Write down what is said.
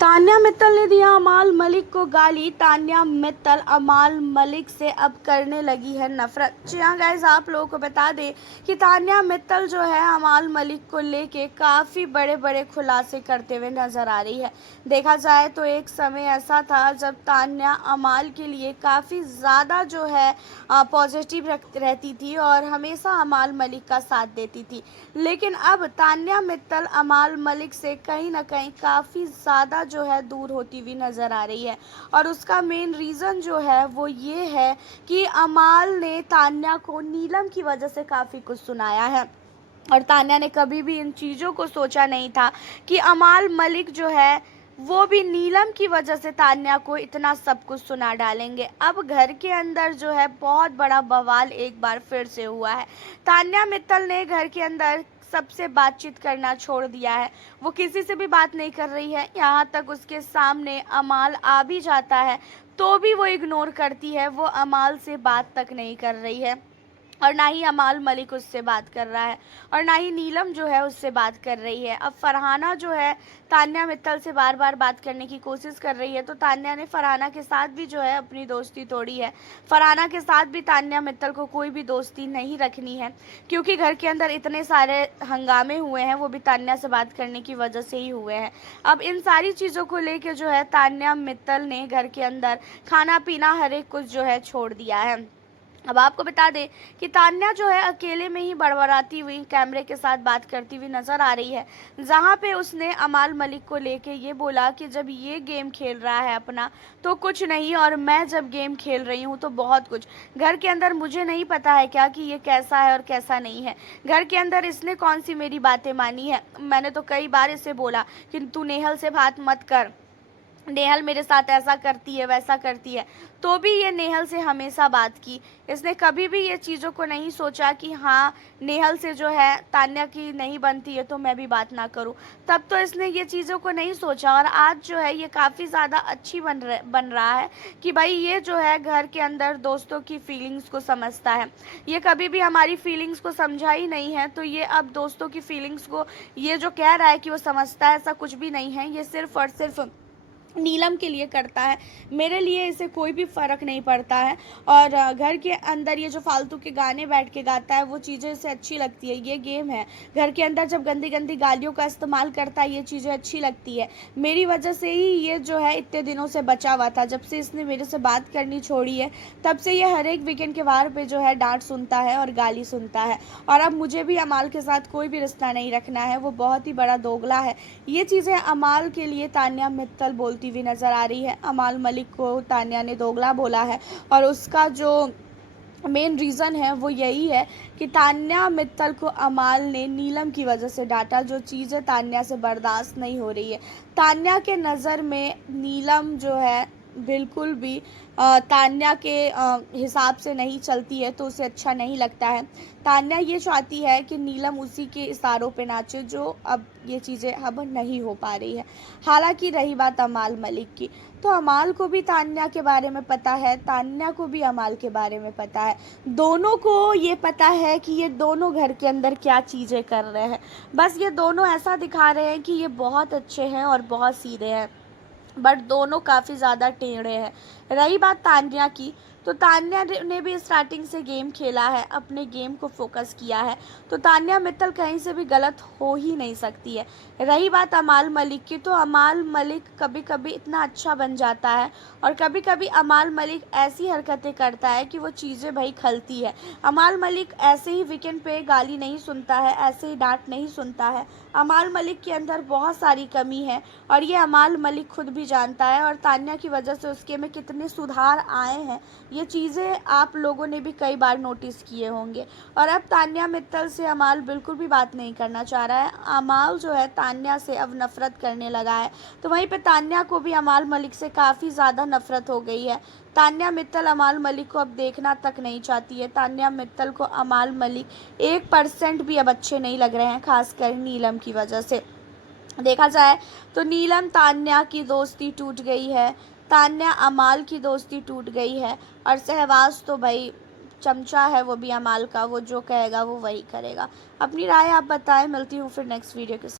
तान्या मित्तल ने दिया अमाल मलिक को गाली। तान्या मित्तल अमाल मलिक से अब करने लगी है नफरत। जी हाँ गाइस, आप लोगों को बता दें कि तान्या मित्तल जो है अमाल मलिक को लेके काफ़ी बड़े बड़े खुलासे करते हुए नजर आ रही है। देखा जाए तो एक समय ऐसा था जब तान्या अमाल के लिए काफ़ी ज़्यादा जो है पॉजिटिव रहती थी और हमेशा अमाल मलिक का साथ देती थी। लेकिन अब तान्या मित्तल अमाल मलिक से कहीं ना कहीं काफ़ी ज़्यादा जो है दूर होती हुई नज़र आ रही है। और उसका मेन रीज़न जो है वो ये है कि अमाल ने तान्या को नीलम की वजह से काफ़ी कुछ सुनाया है और तान्या ने कभी भी इन चीज़ों को सोचा नहीं था कि अमाल मलिक जो है वो भी नीलम की वजह से तान्या को इतना सब कुछ सुना डालेंगे। अब घर के अंदर जो है बहुत बड़ा बवाल एक बार फिर से हुआ है। तान्या मित्तल ने घर के अंदर सबसे बातचीत करना छोड़ दिया है। वो किसी से भी बात नहीं कर रही है। यहाँ तक उसके सामने अमाल आ भी जाता है तो भी वो इग्नोर करती है। वो अमाल से बात तक नहीं कर रही है और ना ही अमाल मलिक उससे बात कर रहा है और ना ही नीलम जो है उससे बात कर रही है। अब फरहाना जो है तान्या मित्तल से बार बार बात करने की कोशिश कर रही है तो तान्या ने फरहाना के साथ भी जो है अपनी दोस्ती तोड़ी है। फरहाना के साथ भी तान्या मित्तल को कोई भी दोस्ती नहीं रखनी है क्योंकि घर के अंदर इतने सारे हंगामे हुए हैं वो भी तान्या से बात करने की वजह से ही हुए हैं। अब इन सारी चीज़ों को लेकर जो है तान्या मित्तल ने घर के अंदर खाना पीना हर एक कुछ जो है छोड़ दिया है। अब आपको बता दें कि तान्या जो है अकेले में ही बड़बड़ाती हुई कैमरे के साथ बात करती हुई नज़र आ रही है, जहां पे उसने अमाल मलिक को लेके ये बोला कि जब ये गेम खेल रहा है अपना तो कुछ नहीं और मैं जब गेम खेल रही हूँ तो बहुत कुछ। घर के अंदर मुझे नहीं पता है क्या कि ये कैसा है और कैसा नहीं है। घर के अंदर इसने कौन सी मेरी बातें मानी है। मैंने तो कई बार इसे बोला कि तू नेहल से बात मत कर, नेहल मेरे साथ ऐसा करती है वैसा करती है, तो भी ये नेहल से हमेशा बात की। इसने कभी भी ये चीज़ों को नहीं सोचा कि हाँ नेहल से जो है तान्या की नहीं बनती है तो मैं भी बात ना करूं। तब तो इसने ये चीज़ों को नहीं सोचा और आज जो है ये काफ़ी ज़्यादा अच्छी बन रहा है कि भाई ये जो है घर के अंदर दोस्तों की फीलिंग्स को समझता है। ये कभी भी हमारी फीलिंग्स को समझा ही नहीं है तो ये अब दोस्तों की फीलिंग्स को ये जो कह रहा है कि वो समझता है, ऐसा कुछ भी नहीं है। ये सिर्फ और सिर्फ नीलम के लिए करता है, मेरे लिए इसे कोई भी फ़र्क नहीं पड़ता है। और घर के अंदर ये जो फालतू के गाने बैठ के गाता है वो चीज़ें इसे अच्छी लगती है। ये गेम है, घर के अंदर जब गंदी गंदी गालियों का इस्तेमाल करता है ये चीज़ें अच्छी लगती है। मेरी वजह से ही ये जो है इतने दिनों से बचा हुआ था। जब से इसने मेरे से बात करनी छोड़ी है तब से ये हर एक वीकेंड के वार पे जो है डांट सुनता है और गाली सुनता है। और अब मुझे भी अमाल के साथ कोई भी रिश्ता नहीं रखना है। वो बहुत ही बड़ा दोगला है। ये चीज़ें अमाल के लिए तान्या मित्तल बोलती हुई नजर आ रही है। अमाल मलिक को तान्या ने दोगला बोला है और उसका जो मेन रीज़न है वो यही है कि तान्या मित्तल को अमाल ने नीलम की वजह से डांटा, जो चीज़ें तान्या से बर्दाश्त नहीं हो रही है। तान्या के नज़र में नीलम जो है बिल्कुल भी तान्या के हिसाब से नहीं चलती है तो उसे अच्छा नहीं लगता है। तान्या ये चाहती है कि नीलम उसी के इशारों पे नाचे, जो अब ये चीज़ें अब नहीं हो पा रही है। हालांकि रही बात अमाल मलिक की, तो अमाल को भी तान्या के बारे में पता है, तान्या को भी अमाल के बारे में पता है। दोनों को ये पता है कि ये दोनों घर के अंदर क्या चीज़ें कर रहे हैं। बस ये दोनों ऐसा दिखा रहे हैं कि ये बहुत अच्छे हैं और बहुत सीधे हैं, बट दोनों काफ़ी ज़्यादा टेढ़े हैं। रही बात तान्या की, तो तान्या ने भी स्टार्टिंग से गेम खेला है, अपने गेम को फोकस किया है, तो तान्या मित्तल कहीं से भी गलत हो ही नहीं सकती है। रही बात अमाल मलिक की, तो अमाल मलिक कभी कभी इतना अच्छा बन जाता है और कभी कभी अमाल मलिक ऐसी हरकतें करता है कि वो चीज़ें भाई खलती है। अमाल मलिक ऐसे ही वीकेंड पे गाली नहीं सुनता है, ऐसे ही डांट नहीं सुनता है। अमाल मलिक के अंदर बहुत सारी कमी है और ये अमाल मलिक खुद भी जानता है और तान्या की वजह से उसके में कितने सुधार आए हैं ये चीज़ें आप लोगों ने भी कई बार नोटिस किए होंगे। और अब तान्या मित्तल से अमाल बिल्कुल भी बात नहीं करना चाह रहा है। अमाल जो है तान्या से अब नफ़रत करने लगा है, तो वहीं पे तान्या को भी अमाल मलिक से काफ़ी ज़्यादा नफ़रत हो गई है। तान्या मित्तल अमाल मलिक को अब देखना तक नहीं चाहती है। तान्या मित्तल को अमाल मलिक 1% भी अब अच्छे नहीं लग रहे हैं, खासकर नीलम की वजह से। देखा जाए तो नीलम तान्या की दोस्ती टूट गई है, तान्या अमाल की दोस्ती टूट गई है और सहवाज तो भाई चमचा है वो भी अमाल का, वो जो कहेगा वो वही करेगा। अपनी राय आप बताएं, मिलती हूँ फिर नेक्स्ट वीडियो के साथ।